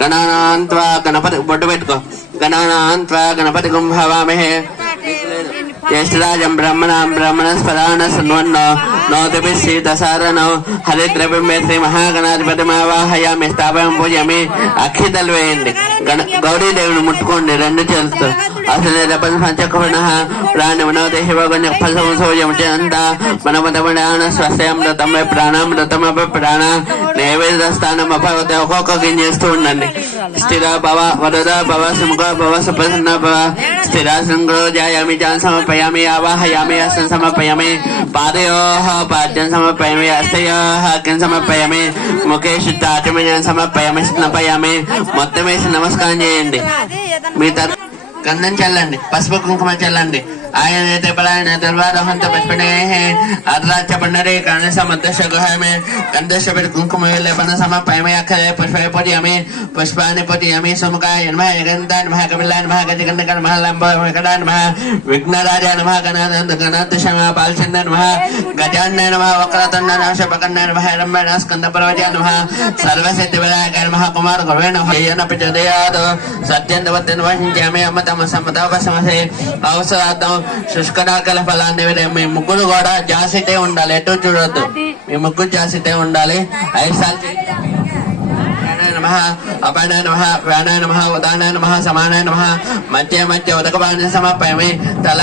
గణానాన్త్వా గణపతి బొట్టు పెట్టుకో. గణానాన్త్వా గణపతి కుంభవామహే జ్యేష్ఠరాజం బ్రహ్మణస్పదాన శృణ్వన్నో నోతిభిः शीतसारणौ హరిద్రబింబే శ్రీ మహాగణాధిపతిమావాహయామి స్థాపయం పూజయామి. అక్షితలు వేయండి. గౌరీదేవిని ముట్టుకోండి రెండు చేతులతో. అసలు పంచకృణ ప్రాణి మనోదే శివగంజంత మనమతమణ స్వస్యామృతమే ప్రాణామృతమప ప్రాణ నైవేద్య స్థానం అపవతే ఒక్కొక్క గింజేస్తూ ఉండండి. స్థిర భవ వరద భవ సుముఖ భవ సుప్రసన్న భవ స్థిర శృంగో జాయామి జాన్ సమర్పయామి ఆవాహయామి అస్సం సమర్పయామి పాదయోః పాద్యం సమర్పయామి హస్తయోః అర్ఘ్యం సమర్పయామి ముఖే శుద్ధ ఆచమనం సమర్పయామి స్నపయామి. మొత్తం వేసి నమస్కారం చేయండి. మీ గంధం చల్లండి, పసుపు కుంకుమ చల్లండి. ఆయన పలాయన దర్వారోహంత పుష్పణే అర్రాచ పండరే కాణ సమదశ గుహమే గంధశ కుంకుమ లేపన సమర్పయామి అక్షరే పుష్పే పొడియామి పుష్పాన్ని పొడియామి. సుముఖాయ నమః గంధాయ నమః కపిలాయ నమః గజగంధక నమః లంబోదకాయ నమః విఘ్నరాజాయ నమః గణాధశమ పాల్చంద నమః గజాననాయ నమః వక్రతుండ నమః శుభకర్ణాయ నమః రంభణ స్కంద పర్వతాయ నమః సర్వసిద్ధి వినాయకాయ నమః కుమార గురవే నమః యన ప్రచోదయాత్ సత్యంతవత్తం వహించామి అమతమ సమతవసమసే అవసరార్థం శుష్కనాకల ఫలాన్ని. మీ ముగ్గురు కూడా జాసితే ఉండాలి, ఎటు చూడొద్దు. మీ ముగ్గురు జాసితే ఉండాలి. 5 సార్లు నమః అపానాయ నమః ప్రాణాయ నమః ఉదానాయ నమః సమానాయ నమః మధ్య మధ్య ఉదకపాన సమర్పయామి. తల